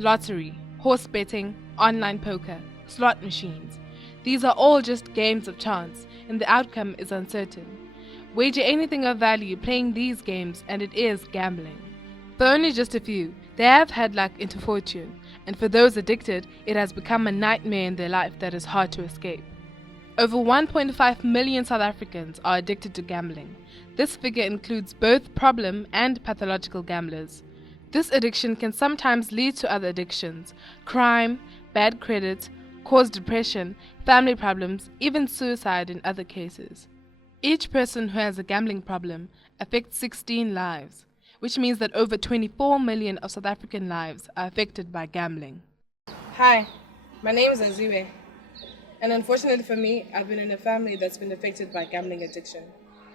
lottery, horse betting, online poker, slot machines. These are all just games of chance, and the outcome is uncertain. Wager anything of value playing these games, and it is gambling. For only just a few, they have had luck into fortune, and for those addicted, it has become a nightmare in their life that is hard to escape. Over 1.5 million South Africans are addicted to gambling. This figure includes both problem and pathological gamblers. This addiction can sometimes lead to other addictions, crime, bad credit, cause depression, family problems, even suicide in other cases. Each person who has a gambling problem affects 16 lives, which means that over 24 million of South African lives are affected by gambling. Hi, my name is Aziwe, and unfortunately for me, I've been in a family that's been affected by gambling addiction.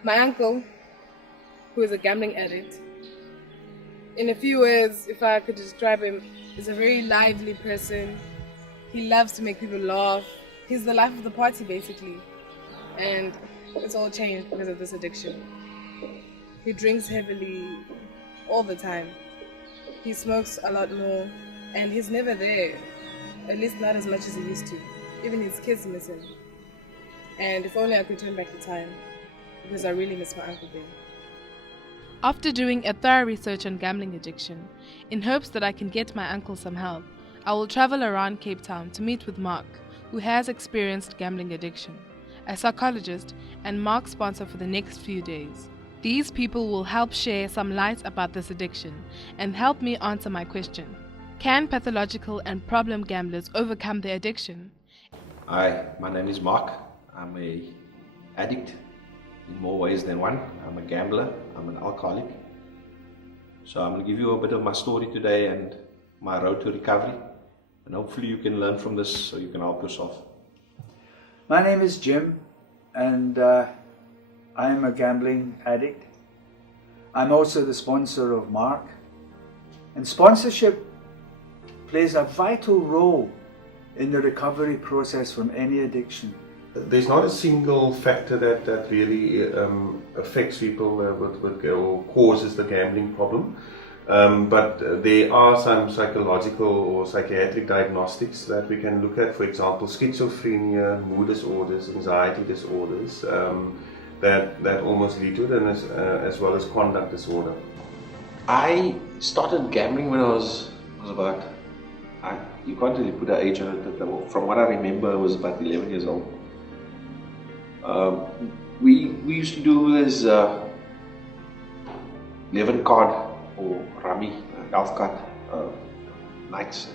My uncle, who is a gambling addict, in a few words, if I could describe him, is a very lively person. He loves to make people laugh. He's the life of the party, basically. And it's all changed because of this addiction. He drinks heavily all the time. He smokes a lot more, and he's never there, at least not as much as he used to. Even his kids miss him. And if only I could turn back the time, because I really miss my uncle then. After doing a thorough research on gambling addiction, in hopes that I can get my uncle some help, I will travel around Cape Town to meet with Mark, who has experienced gambling addiction, a psychologist and Mark's sponsor for the next few days. These people will help share some light about this addiction and help me answer my question. Can pathological and problem gamblers overcome their addiction? Hi, my name is Mark. I'm an addict in more ways than one. I'm a gambler, I'm an alcoholic. So I'm going to give you a bit of my story today and my road to recovery. And hopefully you can learn from this so you can help yourself. My name is Jim, and I am a gambling addict. I'm also the sponsor of Mark. And sponsorship plays a vital role in the recovery process from any addiction. There's not a single factor that really affects people or causes the gambling problem. But there are some psychological or psychiatric diagnostics that we can look at. For example, schizophrenia, mood disorders, anxiety disorders that almost lead to it, and as well as conduct disorder. I started gambling when I was about, you can't really put an age on it, but from what I remember, I was about 11 years old. We used to do this 11 card or rummy, golf cart nights.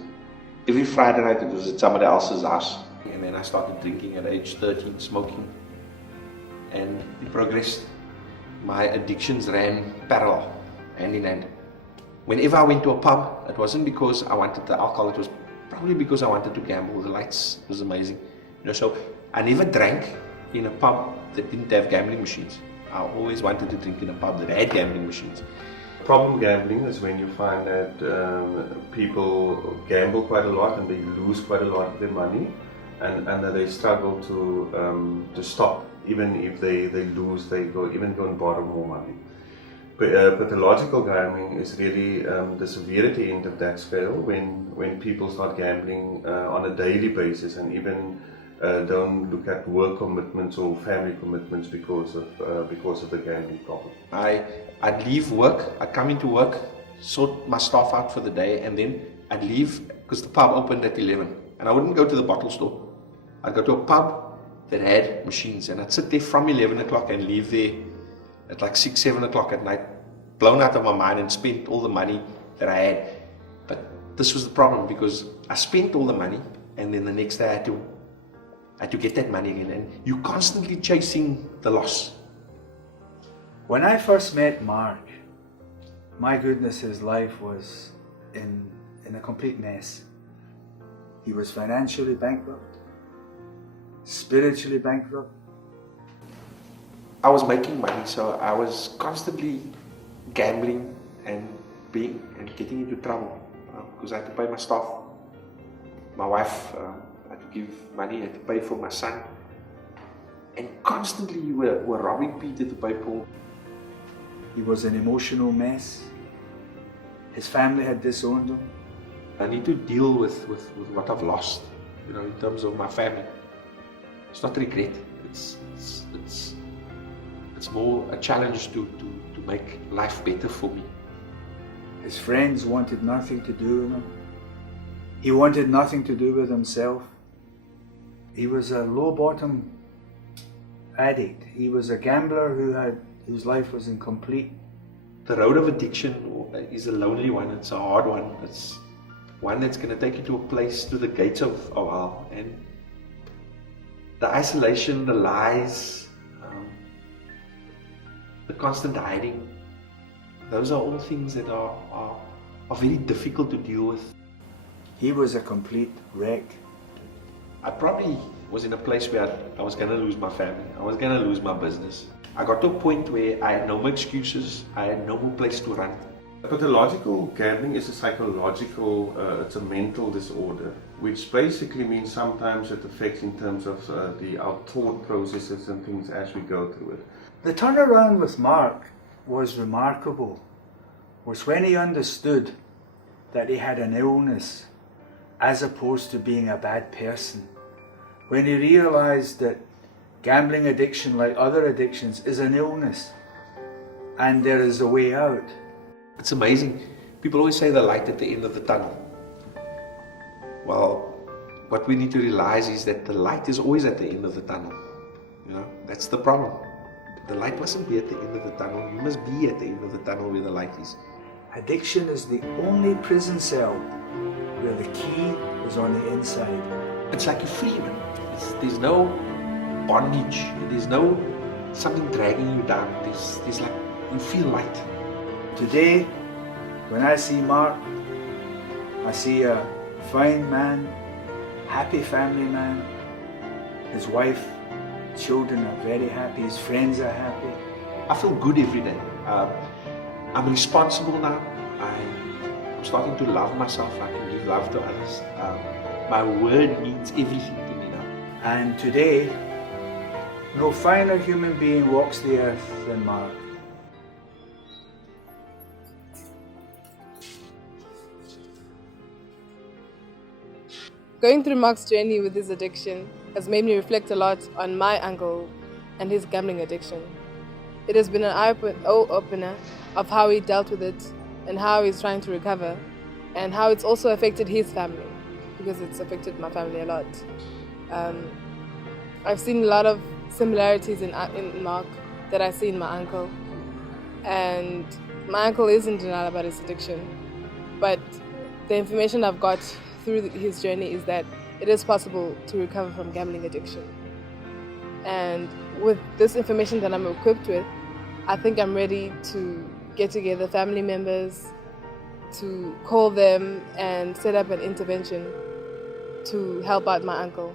Every Friday night it was at somebody else's house. And then I started drinking at age 13, smoking. And it progressed. My addictions ran parallel, hand in hand. Whenever I went to a pub, it wasn't because I wanted the alcohol, it was probably because I wanted to gamble. The lights was amazing. So I never drank in a pub that didn't have gambling machines. I always wanted to drink in a pub that had gambling machines. Problem gambling is when you find that people gamble quite a lot and they lose quite a lot of their money, and that they struggle to stop. Even if they lose, they go and borrow more money. Pathological gambling is really the severity end of that scale, when people start gambling on a daily basis and even don't look at work commitments or family commitments because of the gambling problem. I'd leave work, I'd come into work, sort my stuff out for the day, and then I'd leave because the pub opened at 11. And I wouldn't go to the bottle store. I'd go to a pub that had machines, and I'd sit there from 11 o'clock and leave there at like 6, 7 o'clock at night, blown out of my mind and spent all the money that I had. But this was the problem, because I spent all the money and then the next day I had to get that money again, and you're constantly chasing the loss. When I first met Mark, my goodness, his life was in a complete mess. He was financially bankrupt, spiritually bankrupt. I was making money, so I was constantly gambling and getting into trouble because I had to pay my staff. My wife had to give money, I had to pay for my son. And constantly we're robbing Peter to pay Paul. He was an emotional mess. His family had disowned him. I need to deal with what I've lost, you know, in terms of my family. It's not regret. It's more a challenge to make life better for me. His friends wanted nothing to do with him. He wanted nothing to do with himself. He was a low-bottom addict. He was a gambler whose life was incomplete. The road of addiction is a lonely one. It's a hard one. It's one that's going to take you to a place, to the gates of hell. And the isolation, the lies, the constant hiding, those are all things that are very difficult to deal with. He was a complete wreck. I probably was in a place where I was going to lose my family. I was going to lose my business. I got to a point where I had no more excuses. I had no more place to run. Pathological gambling is a psychological, it's a mental disorder, which basically means sometimes it affects in terms of our thought processes and things as we go through it. The turnaround with Mark was remarkable, was when he understood that he had an illness as opposed to being a bad person. When he realized that gambling addiction, like other addictions, is an illness and there is a way out. It's amazing. People always say the light at the end of the tunnel. Well, what we need to realize is that the light is always at the end of the tunnel. You know, that's the problem. The light mustn't be at the end of the tunnel. You must be at the end of the tunnel where the light is. Addiction is the only prison cell where the key is on the inside. It's like you're free, man. There's no bondage. There's no something dragging you down. There's like, you feel light. Today, when I see Mark, I see a fine man, happy family man. His wife, children are very happy, his friends are happy. I feel good every day. I'm responsible now. I'm starting to love myself. I can give love to others. My word means everything to me now. And today, no finer human being walks the earth than Mark. Going through Mark's journey with his addiction has made me reflect a lot on my uncle and his gambling addiction. It has been an eye-opener of how he dealt with it and how he's trying to recover, and how it's also affected his family, because it's affected my family a lot. I've seen a lot of similarities in Mark that I see in my uncle, and my uncle is in denial about his addiction, but the information I've got through his journey is that it is possible to recover from gambling addiction. And with this information that I'm equipped with, I think I'm ready to get together family members, to call them and set up an intervention to help out my uncle.